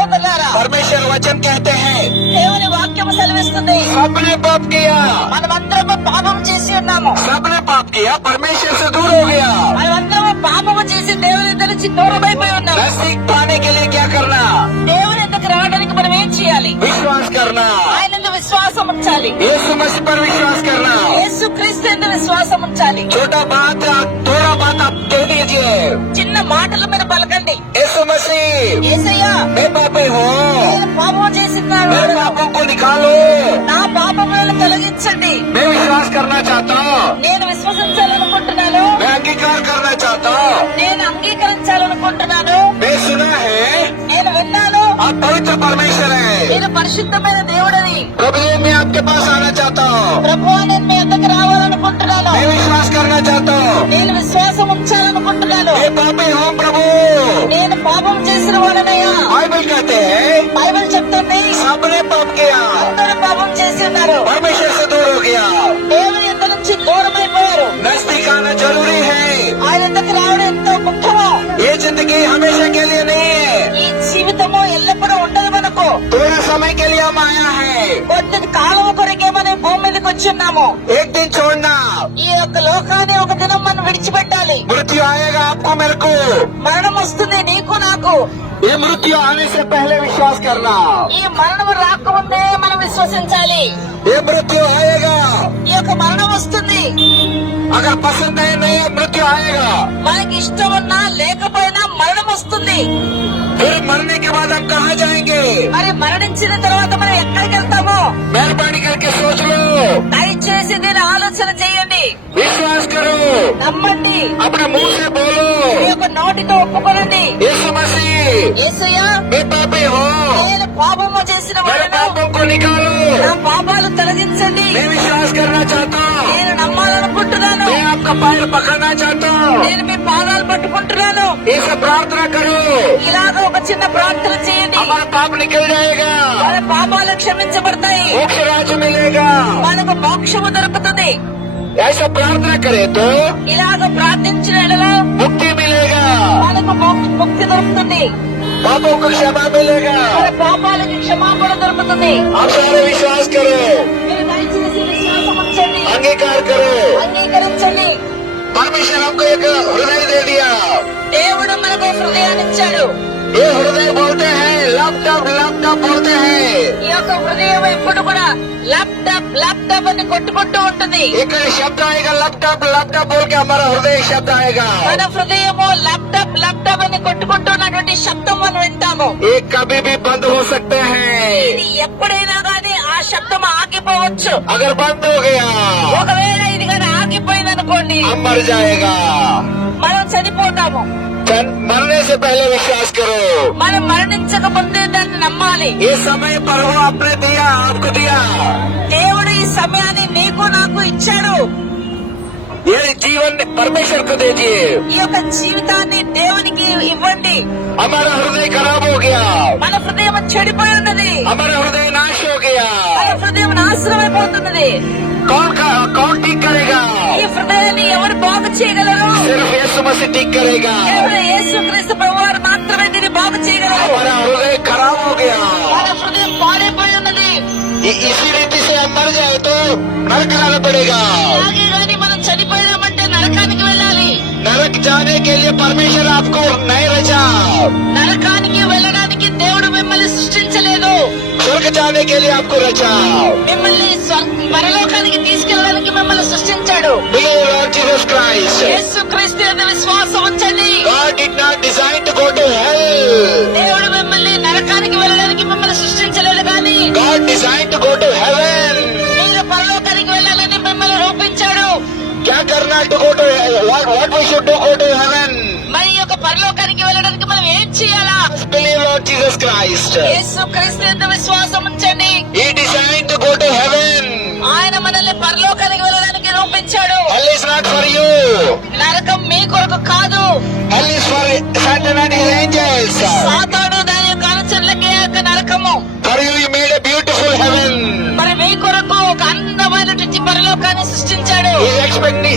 సహోదరులారా, परमेश्वर वचन कहते हैं దేవుని వాక్యం సెలవిస్తుంది, सबने पाप किया, మనమందరము పాపం చేసి ఉన్నాము. सबने पाप किया, परमेश्वर से दूर हो गया। మనమందరము పాపము చేసి దేవుని ఎదుట నుంచి దూరమైపోయి ఉన్నాము. नजदीक पाने के लिए क्या करना? దేవుని ఎదుటకు రావడానికి మనం ఏం చేయాలి? विश्वास करना, ఆయన యందు విశ్వాసం ఉంచాలి. यीशु मसीह पर विश्वास करना। యేసుక్రీస్తు యందు విశ్వాసం ఉంచాలి. छोटा बात, थोड़ा बात आप कह दीजिए, చిన్న మాటలు మీరు పలకండి, यीशु मसीह యేసయ్యా मैं पापी हूँ, నేను పాపం చేసినాను, मेरे पापों को निकालो। నా పాపములను తొలగించండి. मैं विश्वास करना चाहता हूँ, నేను విశ్వసించాలనుకుంటున్నాను, मैं अंगीकार करना चाहता हूँ। నేను అంగీకరించాలనుకుంటున్నాను. मैं सुना है నేను విన్నాను आप पवित्र परमेश्वर है। నేను పరిశుద్ధమైన దేవుడని. प्रभु मैं आपके पास आना चाहता हूँ, ప్రభువా నేను మీ వద్దకు రావాలనుకుంటున్నాను, मैं विश्वास करना चाहता हूँ। నేను విశ్వాసం ఉంచాలనుకుంటున్నాను. मैं पापी हूँ प्रभु। నేను పాపం చేసిన వాడనయ్యా. बाइबल कहते हैं బైబిల్ చెప్తుంది, सबने पाप किया, అందరూ పాపం చేసి ఉన్నారు, परमेश्वर से दूर हो गया। దేవుని యొద్ద నుంచి దూరమైపోయారు. नजदीक आना जरूरी है। ఆయన యొద్దకు రావడం ఎంతో ముఖ్యము. ये जिंदगी हमेशा के लिए नहीं है, ఈ జీవితము ఎల్లప్పుడూ ఉండదు మనకు. थोड़ा समय के लिए हम आया है। కొద్ది కాలం కొరకే మనం భూమి మీదకి వచ్చున్నాము. एक दिन छोड़ना, ఈ యొక్క లోకాన్ని ఒక దినం మనం విడిచిపెట్టాలి. मृत्यु आएगा आपको मेरे को। మరణం వస్తుంది నీకు నాకు. ये मृत्यु आने से पहले विश्वास करना। ఈ మరణము రాకముందే మనం విశ్వసించాలి. ये मृत्यु आएगा, ఈ యొక్క మరణం వస్తుంది. अगर पसंद है नहीं मृत्यु आएगा। మనకి ఇష్టం ఉన్నా లేకపోయినా మరణం వస్తుంది. फिर मरने के बाद हम कहाँ जाएंगे? మరి మరణించిన తర్వాత మనం ఎక్కడికి వెళ్తామో मेहरबानी करके सोच लो, దయచేసి దీని ఆలోచన చేయండి, विश्वास करो, నమ్మండి, अपने मुंह से बोलो, మీ యొక్క నోటితో ఒప్పుకోనండి. यीशु मसीह యేసయ్యా मैं पापी हूँ, నేను పాపము చేసిన मेरे వాడను, पापों को निकालो। నా పాపాలు తొలగించండి. मैं विश्वास करना चाहता हूँ, నేను నమ్మాలనుకుంటున్నాను, मैं आपका पैर पकड़ना चाहता हूँ। నేను మీ పాదాలు పట్టుకుంటున్నాను. इसे प्रार्थना करो, ఇలాగ ఒక చిన్న ప్రార్థన చేయండి, हमारा पाप निकल जाएगा, మన పాపాలు క్షమించబడతాయి, मोक्ष राज्य मिलेगा। మనకు మోక్షము దొరుకుతుంది. ऐसा प्रार्थना करे तो ఇలాగ ప్రార్థించిన ఎడల मुक्ति मिलेगा, మనకు ముక్తి దొరుకుతుంది, पापों को क्षमा मिलेगा। మన పాపాలకి క్షమాపణ దొరుకుతుంది. आप सारे विश्वास करो, మీరు దయచేసి విశ్వాసం ఉంచండి, अंगीकार करो। అంగీకరించండి. परमेश्वर हमको एक हृदय दे दिया। దేవుడు మనకు హృదయాన్ని ఇచ్చాడు. ये हृदय बोलते हैं लैपटॉप बोलते हैं। ఈ యొక్క హృదయం ఎప్పుడు కూడా ల్యాప్టాప్ అని కొట్టుకుంటూ ఉంటుంది. एक शब्द आएगा लैपटॉप बोल के हमारा हृदय शब्द आएगा। మన హృదయము ల్యాప్టాప్ అని కొట్టుకుంటున్నటువంటి శబ్దం మనం వింటాము. ये कभी भी बंद हो सकते हैं। ఇది ఎప్పుడైనా కానీ ఆ శబ్దం ఆగిపోవచ్చు. अगर बंद हो गया ఒకవేళ ఇది కానీ ఆగిపోయిందనుకోండి, हम मर जाएगा। మనం చనిపోతాము. मरने से पहले विश्वास करो। మనం మరణించక ముందే దాన్ని నమ్మాలి. ये समय पर वो आपने दिया, आपको दिया। దేవుడు ఈ సమయాన్ని నీకు నాకు ఇచ్చాడు. ये जीवन परमेश्वर को दीजिए। ఈ యొక్క జీవితాన్ని దేవునికి ఇవ్వండి. हमारा हृदय खराब हो गया, మన హృదయం చెడిపోయి ఉన్నది, हमारा हृदय नाश हो गया। మన హృదయం నాశనం అయిపోతున్నది. कौन ठीक करेगा? ఈ హృదయాన్ని ఎవరు బాగు చేయగలరు? सिर्फ यीशु मसीह ठीक करेगा। కేవలం యేసుక్రీస్తు ప్రభువారు మాత్రమే దీన్ని బాగు చేయగలరు. हमारा हृदय खराब हो गया, మన హృదయం పాడైపోయి ఉన్నది. इसी रीति से हम मर जाए तो नरक जाना पड़ेगा। అలాగే కానీ మనం చనిపోయామంటే నరకానికి వెళ్ళాలి. नरक जाने के लिए परमेश्वर आपको नहीं रचा, నరకానికి వెళ్ళడానికి దేవుడు మిమ్మల్ని సృష్టించలేదు, स्वर्ग जाने के लिए आपको रचा। మిమ్మల్ని పరలోకానికి తీసుకెళ్ళడానికి మిమ్మల్ని సృష్టించాడు. Believe Lord Jesus Christ. యేసుక్రీస్తు యందు విశ్వాసం ఉంచండి. God did not design to go to hell. దేవుడు మిమ్మల్ని నరకానికి వెళ్ళడానికి మిమ్మల్ని సృష్టించలేదు, కానీ God designed to go to heaven. మీరు పరలోకానికి వెళ్ళాలని మిమ్మల్ని రూపించాడు. क्या करना to go to what we should do go to heaven? మరి ఈ యొక్క పరలోకానికి వెళ్ళడానికి మనం ఏం చేయాలా? Believe Lord Jesus Christ. యేసుక్రీస్తు యందు విశ్వాసం ఉంచండి. He designed to go to heaven. ఆయన మనల్ని పరలోకానికి వెళ్ళడానికి రూపించాడు. Hell is not for you. నరకం మీ కొరకు కాదు. Hell is for Satan and his angels. సాతాను దాని యొక్క అనుచరులకే యొక్క నరకము. For you, he made a beautiful heaven. మరి మీ కొరకు ఒక అందమైనటువంటి పరలోకాన్ని సృష్టించాడు. He is expecting